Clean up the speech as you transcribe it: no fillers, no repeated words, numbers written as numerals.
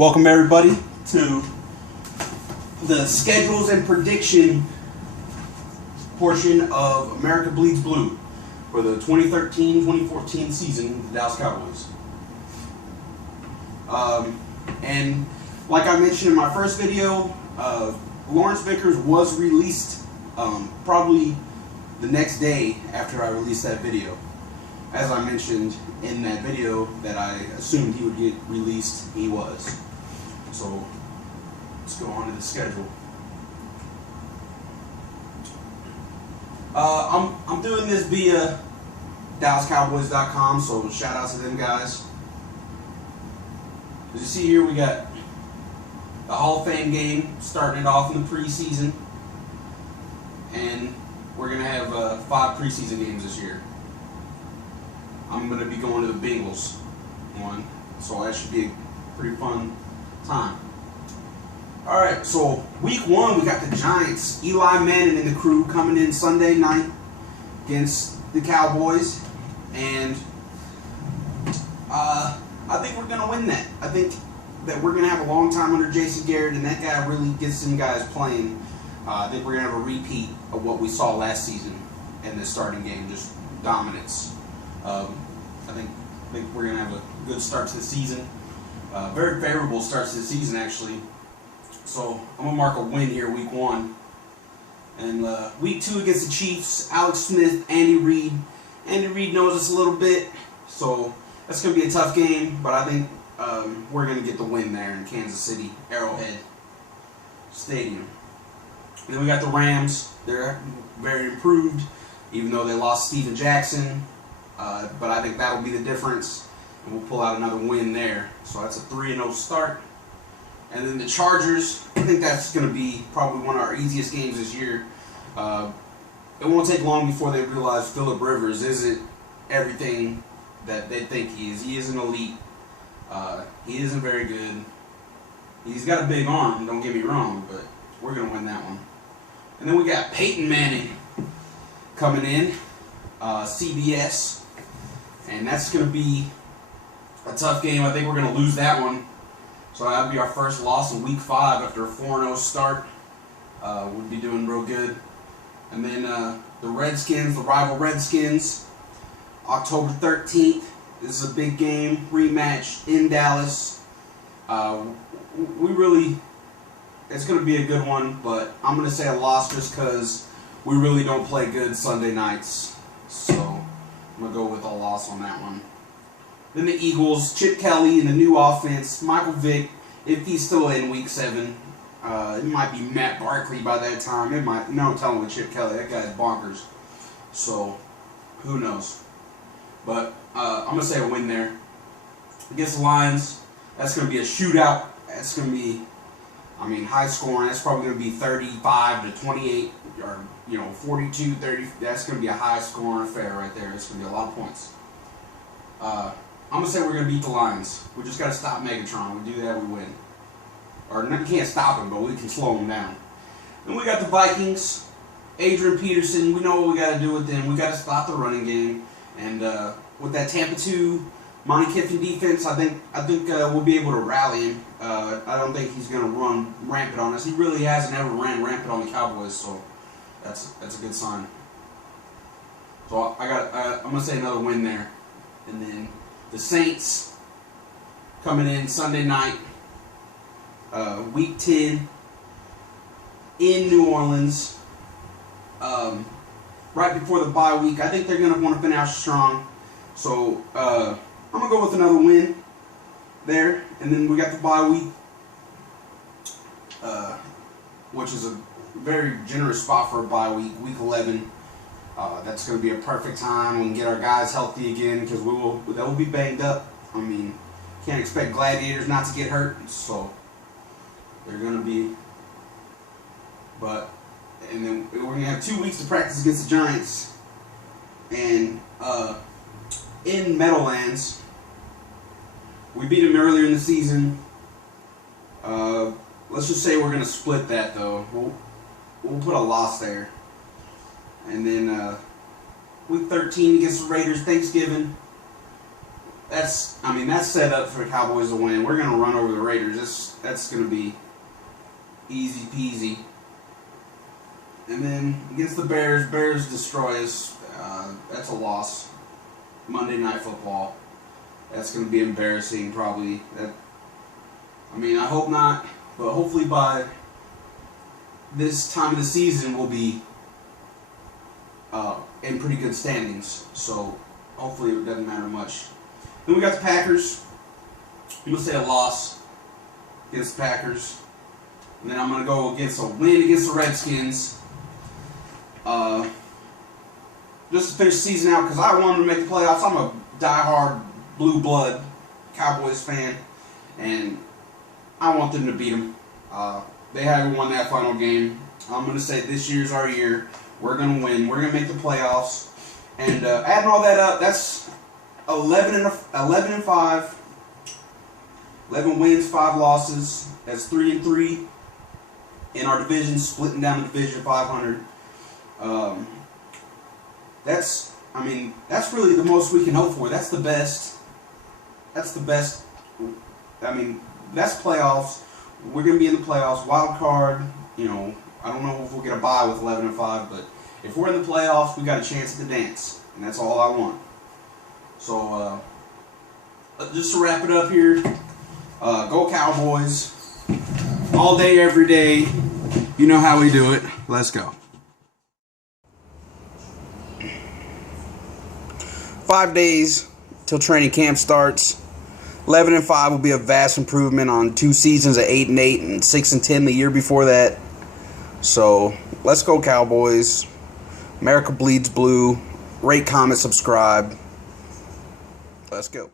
Welcome everybody to the schedules and prediction portion of America Bleeds Blue for the 2013-2014 season of the Dallas Cowboys. And like I mentioned in my first video, Lawrence Vickers was released probably the next day after I released that video. As I mentioned in that video that I assumed he would get released, he was. So let's go on to the schedule. I'm doing this via DallasCowboys.com, so shout out to them guys. As you see here, we got the Hall of Fame game starting it off in the preseason, and we're gonna have 5 preseason games this year. I'm gonna be going to the Bengals one, so that should be a pretty fun time. Alright, so week 1 we got the Giants, Eli Manning and the crew coming in Sunday night against the Cowboys, and I think we're gonna win that. I think that we're gonna have a long time under Jason Garrett, and that guy really gets them guys playing. I think we're gonna have a repeat of what we saw last season in the starting game, just dominance. I think we're gonna have a good start to the season. Very favorable start to the season, actually. So I'm gonna mark a win here, week 1. And week 2 against the Chiefs, Alex Smith, Andy Reid. Andy Reid knows us a little bit, so that's gonna be a tough game. But I think we're gonna get the win there in Kansas City, Arrowhead Stadium. And then we got the Rams. They're very improved, even though they lost Steven Jackson. But I think that'll be the difference, and we'll pull out another win there. So that's a 3-0 start. And then the Chargers, I think that's going to be probably one of our easiest games this year. It won't take long before they realize Phillip Rivers isn't everything that they think he is. He isn't elite. He isn't very good. He's got a big arm, don't get me wrong, but we're going to win that one. And then we got Peyton Manning coming in, CBS. And that's going to be a tough game. I think we're going to lose that one. So that'll be our first loss in week 5 after a 4-0 start. We'll be doing real good. And then the Redskins, the rival Redskins, October 13th. This is a big game, rematch in Dallas. It's going to be a good one, but I'm going to say a loss just because we really don't play good Sunday nights. So I'm going to go with a loss on that one. Then the Eagles, Chip Kelly and the new offense, Michael Vick, if he's still in week 7. It might be Matt Barkley by that time. It might, no telling with Chip Kelly. That guy's bonkers. So, who knows? But I'm going to say a win there. Against the Lions, that's going to be a shootout. That's going to be, high scoring. That's probably going to be 35-28 or 42-30. That's going to be a high scoring affair right there. It's going to be a lot of points. I'm going to say we're going to beat the Lions. We just got to stop Megatron. We do that, we win. Or we can't stop him, but we can slow him down. Then we got the Vikings, Adrian Peterson. We know what we got to do with them. We got to stop the running game. And with that Tampa 2 Monty Kiffin defense, I think we'll be able to rally him. I don't think he's going to run rampant on us. He really hasn't ever ran rampant on the Cowboys, so that's a good sign. So I'm going to say another win there. And then the Saints coming in Sunday night, week 10 in New Orleans, right before the bye week. I think they're going to want to finish strong. So I'm going to go with another win there. And then we got the bye week, which is a very generous spot for a bye week, week 11. That's going to be a perfect time. We can get our guys healthy again because they'll be banged up. Can't expect Gladiators not to get hurt, so they're going to be. And then we're going to have 2 weeks to practice against the Giants. And in Meadowlands, we beat them earlier in the season. Let's just say we're going to split that, though. We'll put a loss there. And then week 13 against the Raiders, Thanksgiving. that's set up for the Cowboys to win. We're gonna run over the Raiders. That's gonna be easy peasy. And then against the Bears destroy us. That's a loss. Monday Night Football. That's gonna be embarrassing. Probably. I hope not, but hopefully by this time of the season we'll be in pretty good standings. So hopefully it doesn't matter much. Then we got the Packers. I'm going to say a loss against the Packers. And then I'm going to go against a win against the Redskins. Just to finish the season out, because I want them to make the playoffs. I'm a diehard blue blood Cowboys fan, and I want them to beat them. They haven't won that final game. I'm going to say this year's our year. We're going to win. We're going to make the playoffs. And adding all that up, that's 11 and 5. 11 wins, 5 losses. That's 3-3 in our division, splitting down the division 500. That's really the most we can hope for. That's the best. That's playoffs. We're going to be in the playoffs. Wild card, I don't know if we'll get a bye with 11 and 5, but if we're in the playoffs, we got a chance at the dance, and that's all I want. So, just to wrap it up here, go Cowboys. All day, every day. You know how we do it. Let's go. 5 days till training camp starts. 11 and 5 will be a vast improvement on 2 seasons of 8 and 8 and 6 and 10 the year before that. So let's go Cowboys. America bleeds blue. Rate, comment, subscribe. Let's go.